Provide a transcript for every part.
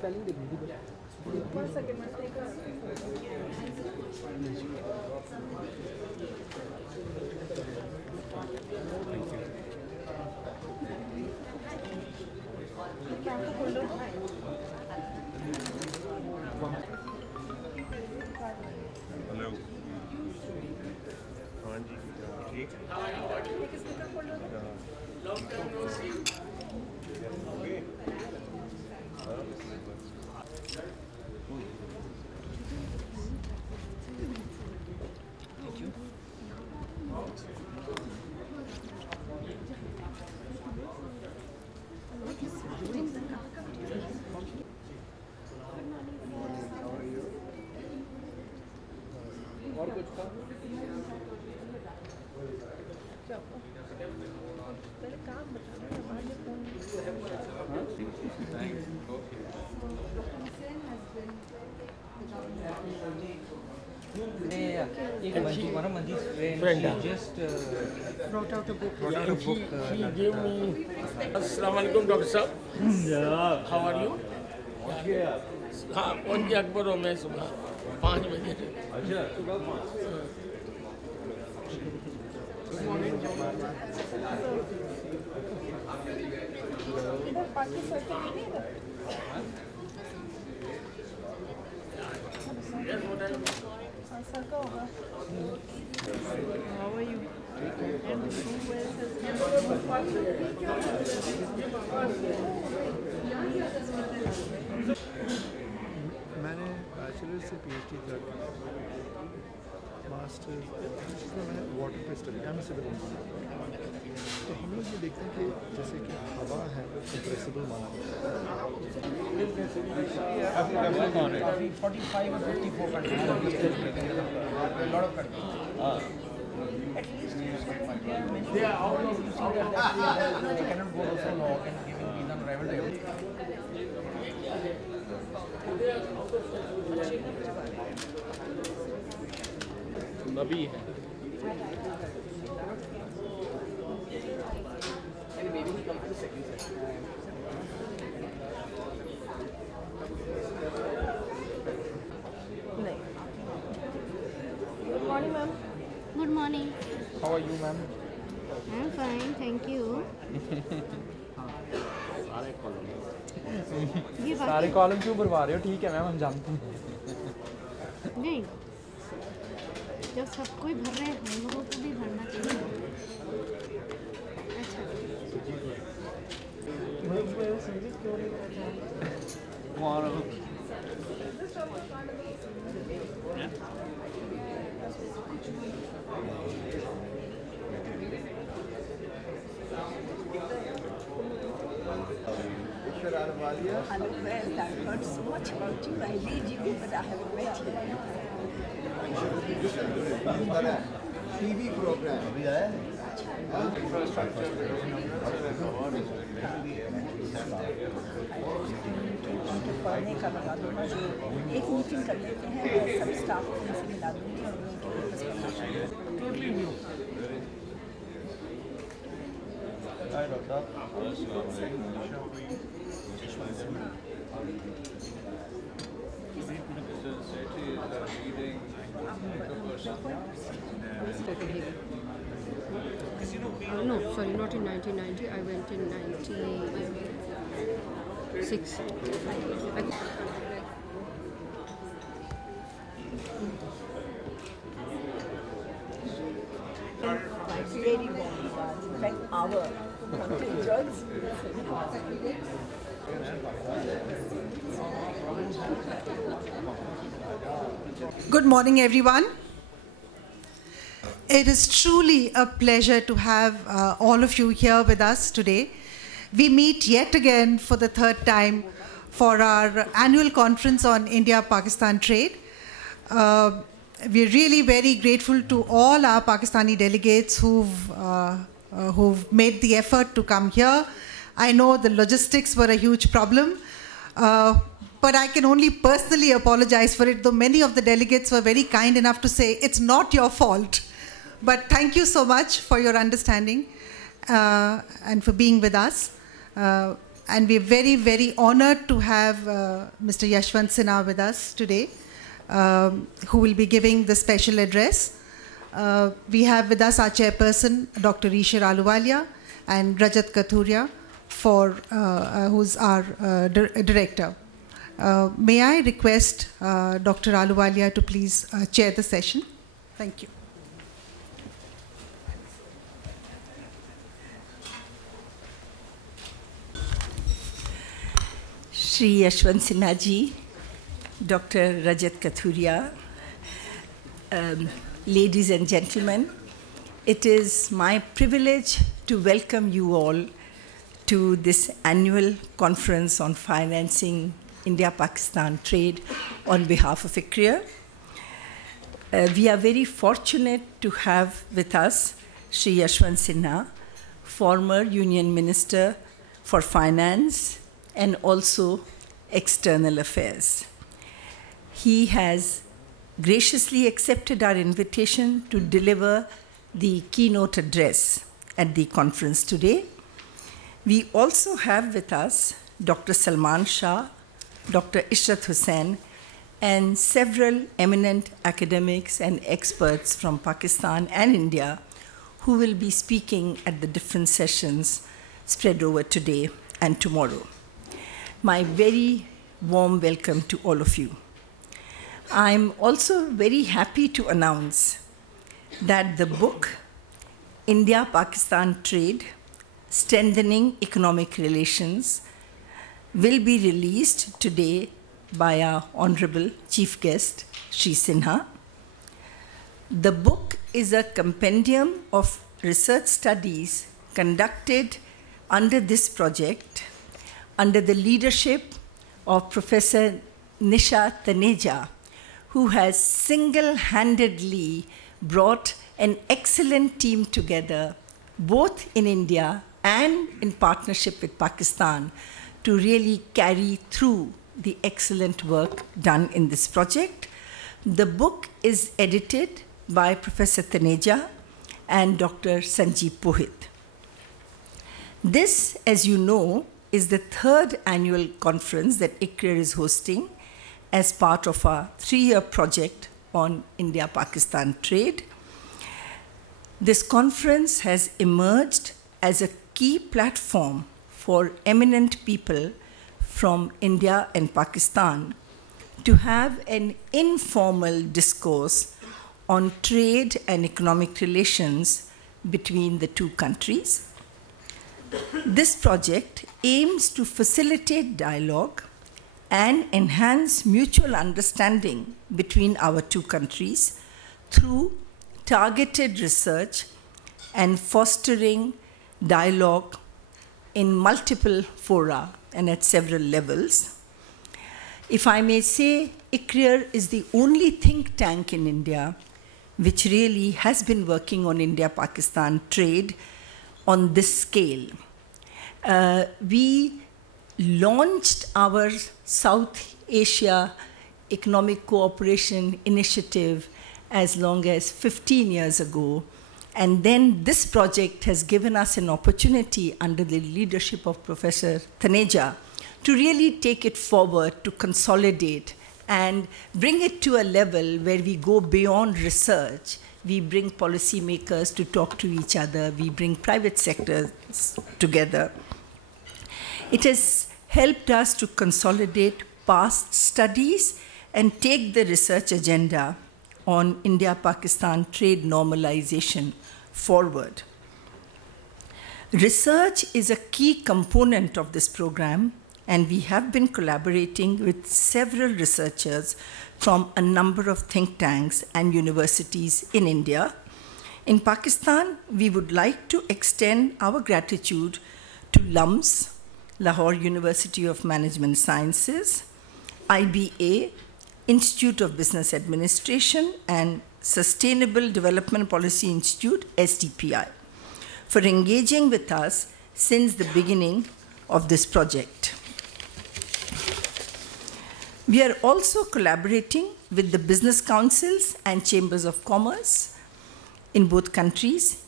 1 second, I'll take hello हाँ जी ठीक और कुछ का पहले काम बताना बाद में phone just brought out a book. He gave me. Assalamu alaikum, Dr. Sahab. Yeah. How are you? हाँ पहुँच गया अकबर हो मैं सुबह 5 बजे। अच्छा सुबह 5। इधर पार्टी सर्कल नहीं है सर्कल होगा। How are you? And who मैंने बैचलर से PhD तक मास्टर्स मैंने वाटर पे study I am civil engineer. तो हम लोग ये देखते हैं कि जैसे कि हवा है कंप्रेसिबल माना काफ़ी 45 और 54 countries a lot of countries at least they are out of they cannot go so long and giving visa on arrival day नबी है Good morning, ma'am. Good morning. How are you, ma'am? I'm fine, thank you. ये सारे column क्यों भरवा रहे हो? ठीक है ma'am, हम जानते हैं। नहीं, जब सब कोई भर रहे हैं हम लोगों को भी भरना चाहिए। अच्छा। Ahluwalia. Ahluwalia. I've heard so much about you. I read you, but I haven't met you. TV program. अभी आया है? पढ़ने का लगा दूँगा जो एक मीटिंग कर लेते हैं सब स्टाफ को उनसे मिला दूँगी और उनके पेपर्स पढ़ना चाहिए। Totally new. Hi, Doctor. No, sorry, not in 1990. I went in 96. Very warm regards. In fact, our country drugs. Good morning, everyone. It is truly a pleasure to have all of you here with us today. We meet yet again for the third time for our annual conference on India-Pakistan trade. We're really very grateful to all our Pakistani delegates who've made the effort to come here. I know the logistics were a huge problem, but I can only personally apologize for it, though many of the delegates were very kind enough to say, it's not your fault. But thank you so much for your understanding and for being with us. and we're very, very honored to have Mr. Yashwant Sinha with us today, who will be giving the special address. We have with us our chairperson, Dr. Ahluwalia, and Rajat Kathuria, who's our director. May I request Dr. Ahluwalia to please chair the session? Thank you. Shri Yashwant Sinha ji, Dr. Rajat Kathuria, ladies and gentlemen, it is my privilege to welcome you all to this annual conference on financing India-Pakistan trade on behalf of ICRIER. We are very fortunate to have with us Shri Yashwant Sinha, former Union Minister for Finance and also External Affairs. He has graciously accepted our invitation to deliver the keynote address at the conference today. We also have with us Dr. Salman Shah, Dr. Ishrat Husain, and several eminent academics and experts from Pakistan and India who will be speaking at the different sessions spread over today and tomorrow. My very warm welcome to all of you. I'm also very happy to announce that the book, India-Pakistan Trade, Strengthening Economic Relations, will be released today by our Honorable Chief Guest, Shri Sinha. The book is a compendium of research studies conducted under this project under the leadership of Professor Nisha Taneja, who has single-handedly brought an excellent team together, both in India and in partnership with Pakistan, to really carry through the excellent work done in this project. The book is edited by Professor Taneja and Dr. Sanjeev Puhit. This, as you know, is the third annual conference that ICRIER is hosting as part of our 3-year project on India-Pakistan trade. This conference has emerged as a key platform for eminent people from India and Pakistan to have an informal discourse on trade and economic relations between the two countries. This project aims to facilitate dialogue and enhance mutual understanding between our two countries through targeted research and fostering dialogue in multiple fora and at several levels. If I may say, ICRIER is the only think tank in India which really has been working on India-Pakistan trade on this scale. We launched our South Asia Economic Cooperation Initiative as long as 15 years ago. And then this project has given us an opportunity under the leadership of Professor Taneja to really take it forward, to consolidate and bring it to a level where we go beyond research. We bring policymakers to talk to each other. We bring private sectors together. It has helped us to consolidate past studies and take the research agenda on India-Pakistan trade normalization forward. Research is a key component of this program, and we have been collaborating with several researchers from a number of think tanks and universities in India. In Pakistan, we would like to extend our gratitude to LUMS, Lahore University of Management Sciences, IBA, Institute of Business Administration, and Sustainable Development Policy Institute, SDPI, for engaging with us since the beginning of this project. We are also collaborating with the business councils and chambers of commerce in both countries.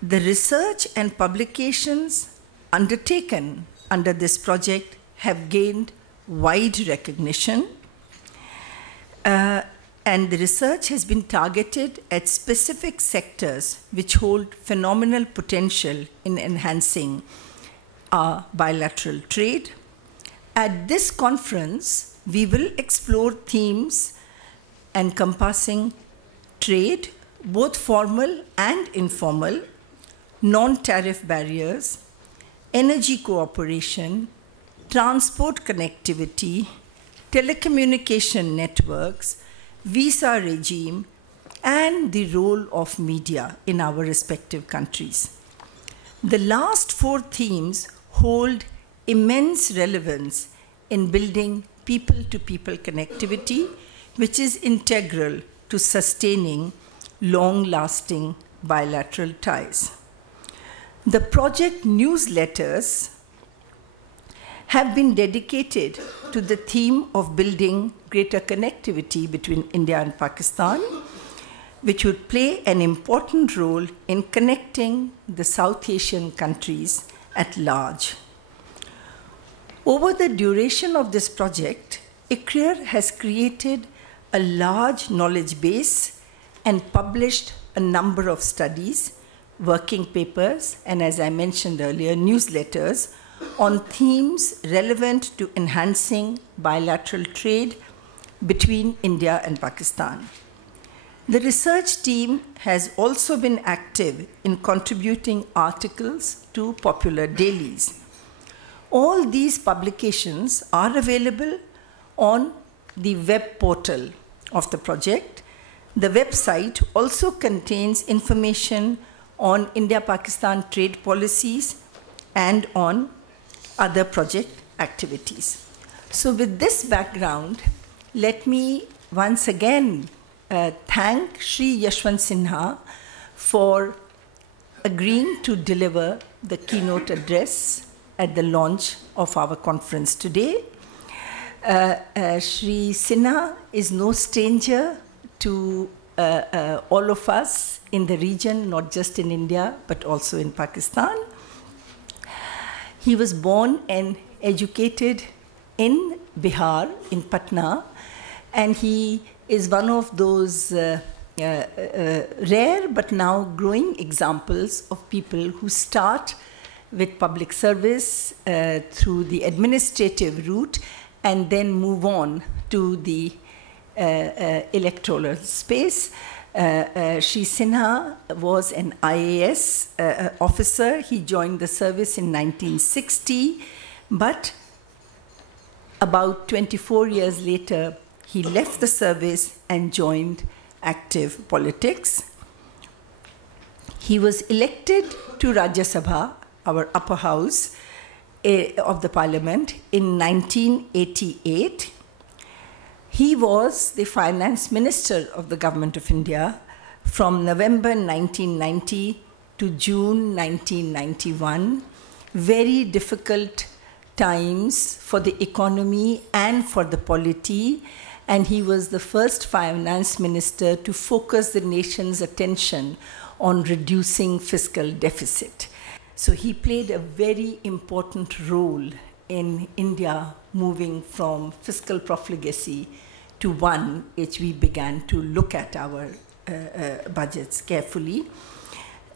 The research and publications undertaken under this project have gained wide recognition, and the research has been targeted at specific sectors which hold phenomenal potential in enhancing our bilateral trade. At this conference, we will explore themes encompassing trade, both formal and informal, non-tariff barriers, energy cooperation, transport connectivity, telecommunication networks, visa regime, and the role of media in our respective countries. The last 4 themes hold immense relevance in building people-to-people connectivity, which is integral to sustaining long-lasting bilateral ties. The project newsletters have been dedicated to the theme of building greater connectivity between India and Pakistan, which would play an important role in connecting the South Asian countries at large. Over the duration of this project, ICRIER has created a large knowledge base and published a number of studies, working papers, and as I mentioned earlier, newsletters on themes relevant to enhancing bilateral trade between India and Pakistan. The research team has also been active in contributing articles to popular dailies. All these publications are available on the web portal of the project. The website also contains information on India-Pakistan trade policies and on other project activities. So with this background, let me once again thank Shri Yashwant Sinha for agreeing to deliver the keynote address at the launch of our conference today. Shri Sinha is no stranger to all of us in the region, not just in India, but also in Pakistan. He was born and educated in Bihar, in Patna, and he is one of those rare but now growing examples of people who start with public service through the administrative route and then move on to the electoral space. Shri Sinha was an IAS officer. He joined the service in 1960, but about 24 years later, he left the service and joined active politics. He was elected to Rajya Sabha, our upper house of the parliament, in 1988. He was the finance minister of the government of India from November 1990 to June 1991. Very difficult times for the economy and for the polity, and he was the first finance minister to focus the nation's attention on reducing fiscal deficit. So he played a very important role in India moving from fiscal profligacy to one which we began to look at our budgets carefully.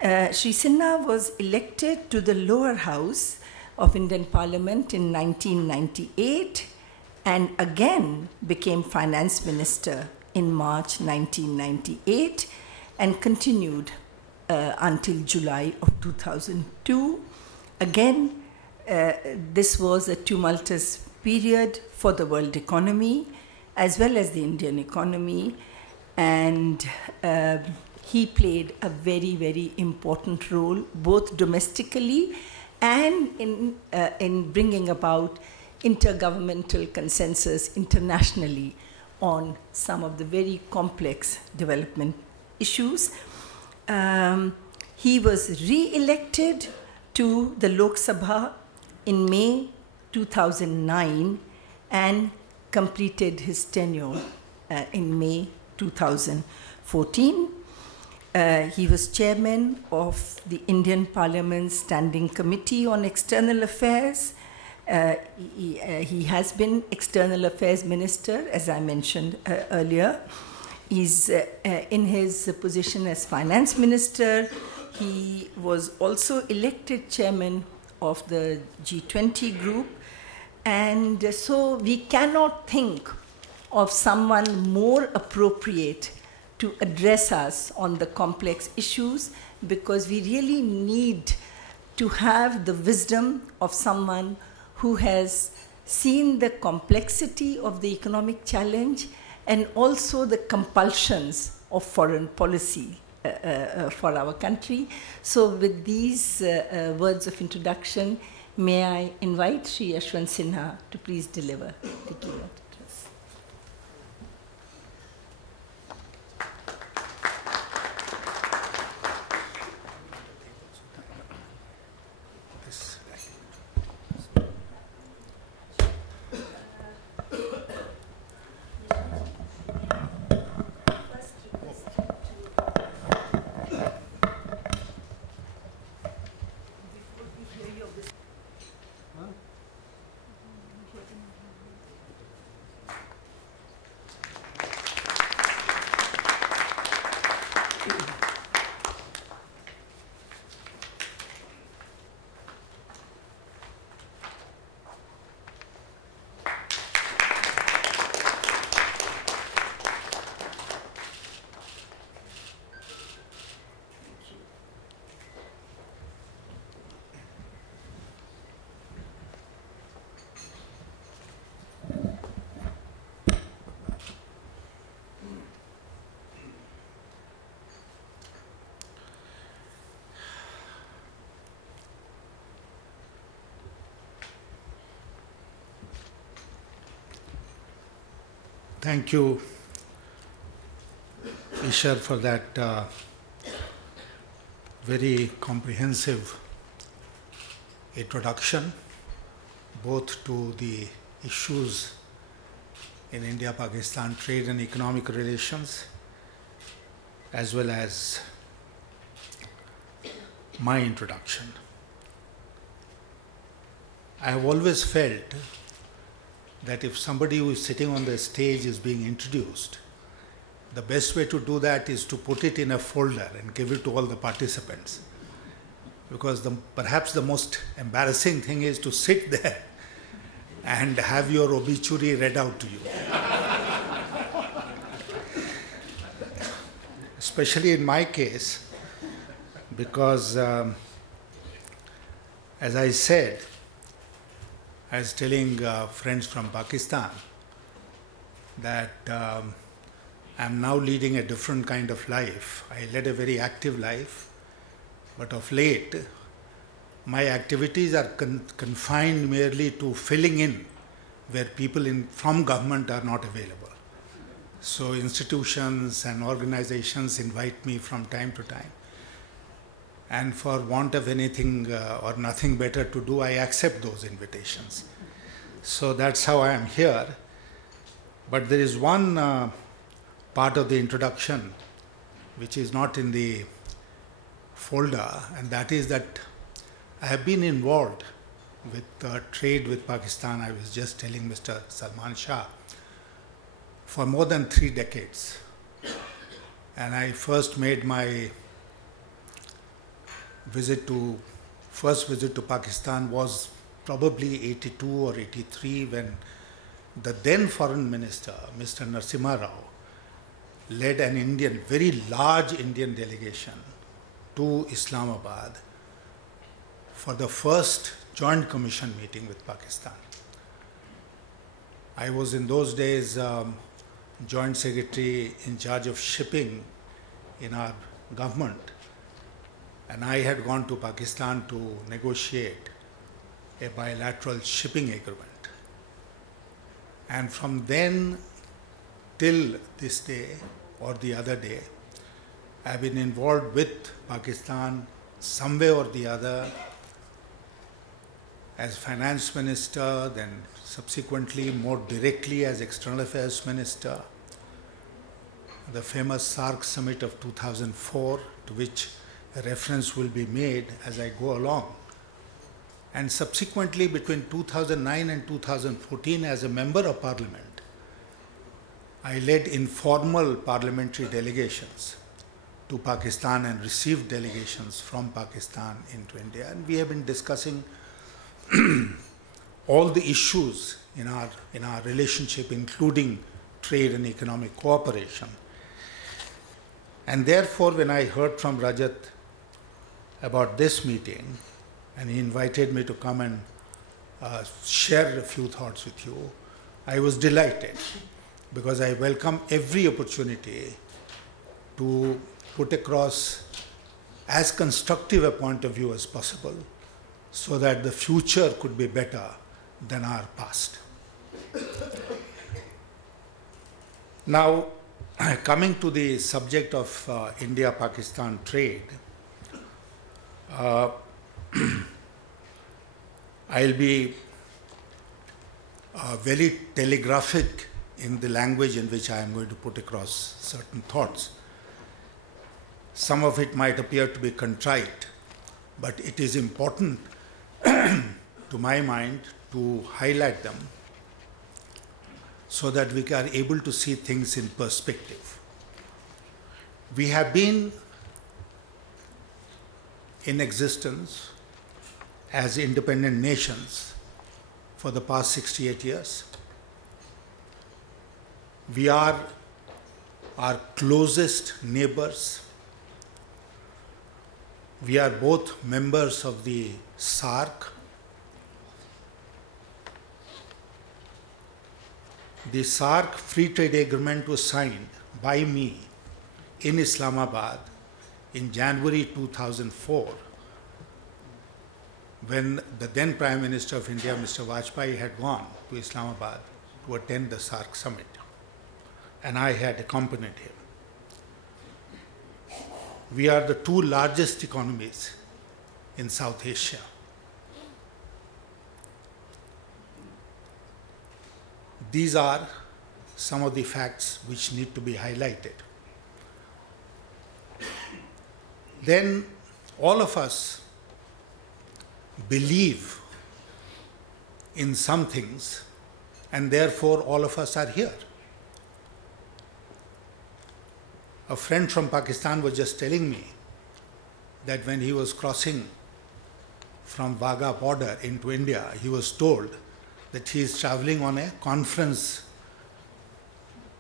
Shri Sinha was elected to the lower house of Indian Parliament in 1998 and again became finance minister in March 1998 and continued until July of 2002. Again, this was a tumultuous period for the world economy as well as the Indian economy, and he played a very, very important role both domestically and in bringing about intergovernmental consensus internationally on some of the very complex development issues. He was re-elected to the Lok Sabha in May 2009 and completed his tenure in May 2014. He was chairman of the Indian Parliament's Standing Committee on External Affairs He has been External Affairs Minister, as I mentioned earlier. He's in his position as Finance Minister. He was also elected Chairman of the G20 group. And so we cannot think of someone more appropriate to address us on the complex issues, because we really need to have the wisdom of someone who has seen the complexity of the economic challenge and also the compulsions of foreign policy for our country. So with these words of introduction, may I invite Shri Yashwant Sinha to please deliver the keynote address. Thank you, Ishrat, for that very comprehensive introduction, both to the issues in India-Pakistan trade and economic relations, as well as my introduction. I have always felt that if somebody who is sitting on the stage is being introduced, the best way to do that is to put it in a folder and give it to all the participants. Because perhaps the most embarrassing thing is to sit there and have your obituary read out to you. Especially in my case, because as I said, I was telling friends from Pakistan that I'm now leading a different kind of life. I led a very active life, but of late, my activities are confined merely to filling in where people from government are not available. So institutions and organizations invite me from time to time. And for want of anything or nothing better to do, I accept those invitations. So that's how I am here. But there is one part of the introduction which is not in the folder, and that is that I have been involved with trade with Pakistan, I was just telling Mr. Salman Shah, for more than 3 decades. And I first made my first visit to Pakistan was probably 82 or 83, when the then foreign minister, Mr. Narasimha Rao, led an very large Indian delegation to Islamabad for the first Joint Commission meeting with Pakistan. I was in those days Joint Secretary in charge of shipping in our government. And I had gone to Pakistan to negotiate a bilateral shipping agreement. And from then till this day or the other day, I've been involved with Pakistan some way or the other as finance minister, then subsequently more directly as external affairs minister. The famous SAARC summit of 2004, to which a reference will be made as I go along. And subsequently, between 2009 and 2014, as a member of parliament, I led informal parliamentary delegations to Pakistan and received delegations from Pakistan into India. And we have been discussing all the issues in our relationship, including trade and economic cooperation. And therefore, when I heard from Rajat about this meeting, and he invited me to come and share a few thoughts with you, I was delighted, because I welcome every opportunity to put across as constructive a point of view as possible, so that the future could be better than our past. Now, coming to the subject of India-Pakistan trade, I'll be very telegraphic in the language in which I am going to put across certain thoughts. Some of it might appear to be contrite, but it is important to my mind to highlight them so that we are able to see things in perspective. We have been in existence as independent nations for the past 68 years. We are our closest neighbors. We are both members of the SAARC. The SAARC Free Trade Agreement was signed by me in Islamabad in January 2004, when the then Prime Minister of India, Mr. Vajpayee, had gone to Islamabad to attend the SAARC summit, and I had accompanied him. We are the two largest economies in South Asia. These are some of the facts which need to be highlighted. Then all of us believe in some things, and therefore all of us are here. A friend from Pakistan was just telling me that when he was crossing from Wagah border into India, he was told that he is traveling on a conference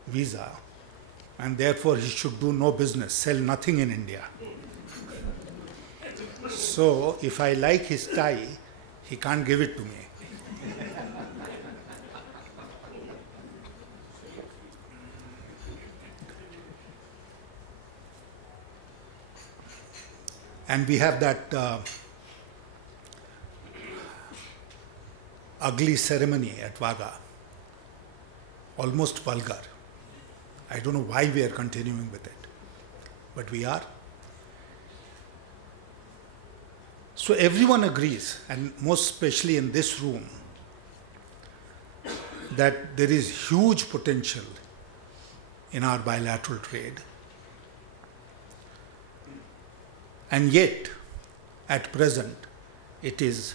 visa, and therefore he should do no business, sell nothing in India. So if I like his tie, he can't give it to me. And we have that ugly ceremony at Wagah, almost vulgar. I don't know why we are continuing with it, but we are. So everyone agrees, and most especially in this room, that there is huge potential in our bilateral trade. And yet, at present, it is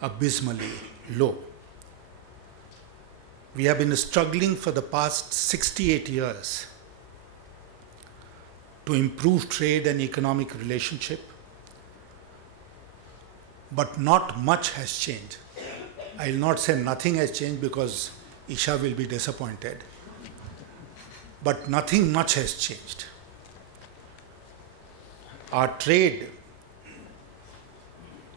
abysmally low. We have been struggling for the past 68 years to improve trade and economic relationship, but not much has changed. I will not say nothing has changed because Isha will be disappointed, but nothing much has changed. Our trade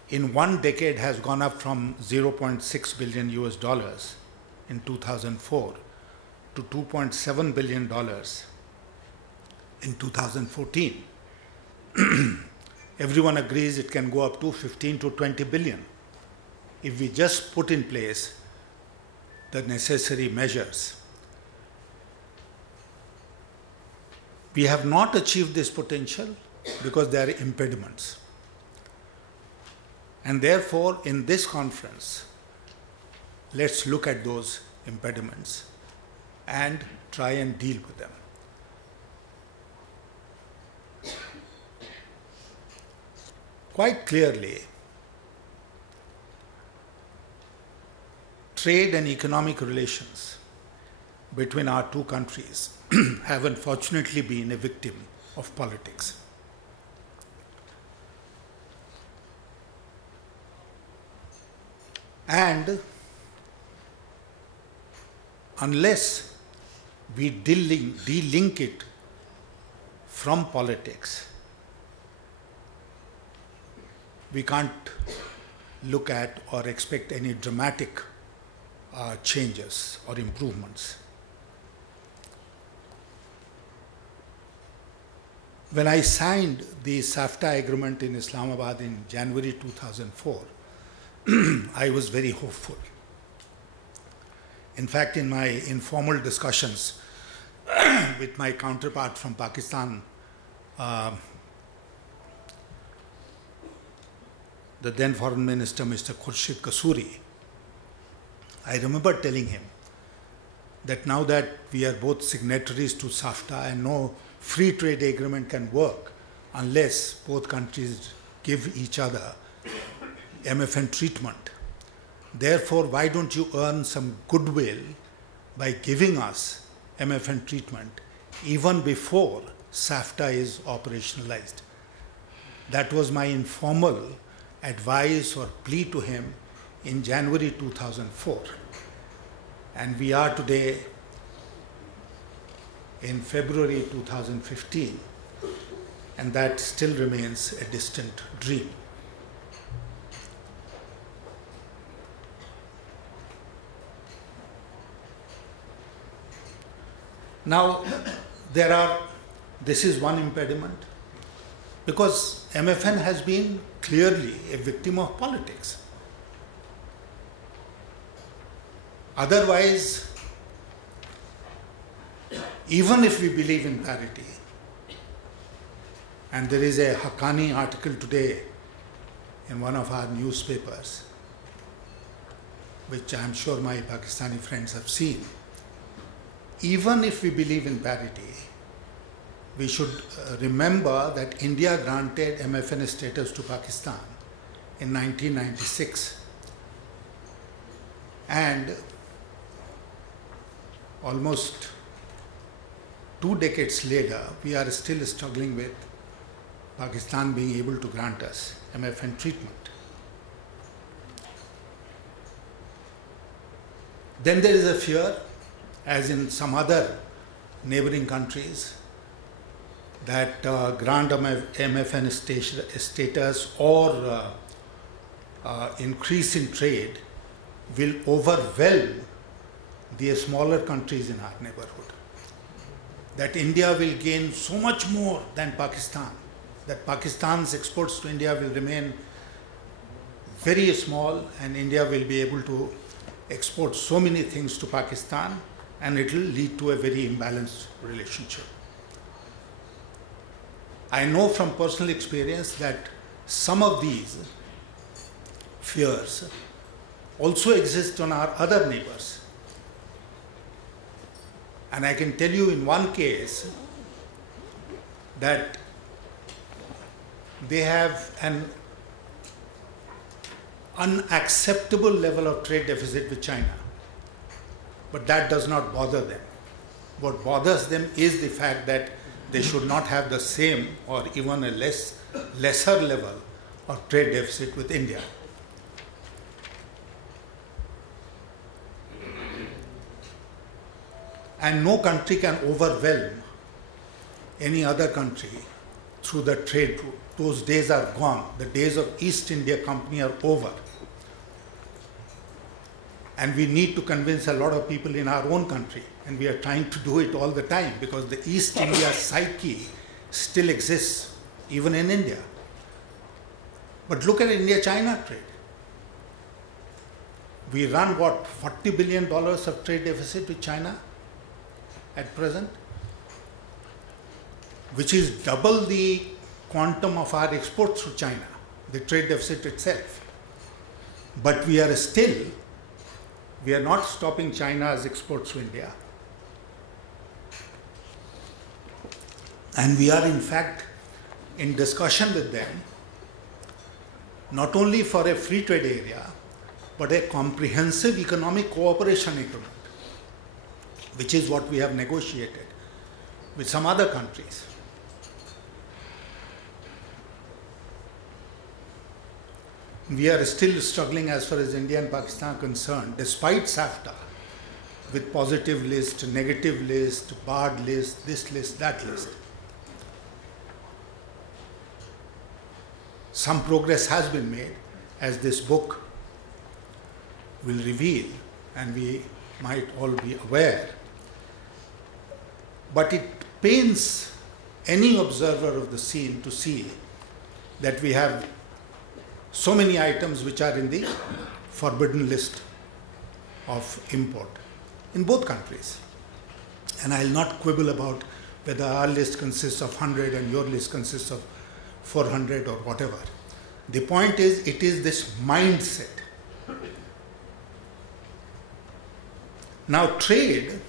in one decade has gone up from 0.6 billion US dollars in 2004 to 2.7 billion dollars in 2014. Everyone agrees it can go up to 15 to 20 billion if we just put in place the necessary measures. We have not achieved this potential because there are impediments. And therefore, in this conference, let's look at those impediments and try and deal with them. Quite clearly, trade and economic relations between our two countries have unfortunately been a victim of politics. And unless we de-link it from politics, we can't look at or expect any dramatic changes or improvements. When I signed the SAFTA agreement in Islamabad in January 2004, I was very hopeful. In fact, in my informal discussions with my counterpart from Pakistan, the then Foreign Minister, Mr. Khurshid Kasuri, I remember telling him that now that we are both signatories to SAFTA and no free trade agreement can work unless both countries give each other MFN treatment. Therefore, why don't you earn some goodwill by giving us MFN treatment even before SAFTA is operationalized? That was my informal advice or plea to him in January 2004. And we are today in February 2015, and that still remains a distant dream. Now, this is one impediment, because MFN has been clearly a victim of politics. Otherwise, even if we believe in parity, and there is a Haqqani article today in one of our newspapers, which I am sure my Pakistani friends have seen, even if we believe in parity, we should remember that India granted MFN status to Pakistan in 1996. And almost 2 decades later, we are still struggling with Pakistan being able to grant us MFN treatment. Then there is a fear, as in some other neighboring countries, that grant MFN status or increase in trade will overwhelm the smaller countries in our neighborhood. That India will gain so much more than Pakistan, that Pakistan's exports to India will remain very small and India will be able to export so many things to Pakistan, and it will lead to a very imbalanced relationship. I know from personal experience that some of these fears also exist on our other neighbors. And I can tell you in one case that they have an unacceptable level of trade deficit with China. But that does not bother them. What bothers them is the fact that they should not have the same or even a lesser level of trade deficit with India. And no country can overwhelm any other country through the trade route. Those days are gone. The days of East India Company are over. And we need to convince a lot of people in our own country. And we are trying to do it all the time because the East India psyche still exists, even in India. But look at India-China trade. We run, what, $40 billion of trade deficit with China at present, which is double the quantum of our exports to China, the trade deficit itself. But we are not stopping China's exports to India. And we are in fact in discussion with them, not only for a free trade area, but a comprehensive economic cooperation agreement, which is what we have negotiated with some other countries. We are still struggling as far as India and Pakistan are concerned, despite SAFTA, with positive list, negative list, barred list, this list, that list. Some progress has been made, as this book will reveal, and we might all be aware. But it pains any observer of the scene to see that we have so many items which are in the forbidden list of import in both countries. And I will not quibble about whether our list consists of 100 and your list consists of 400 or whatever. The point is, it is this mindset. Now, trade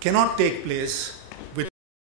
cannot take place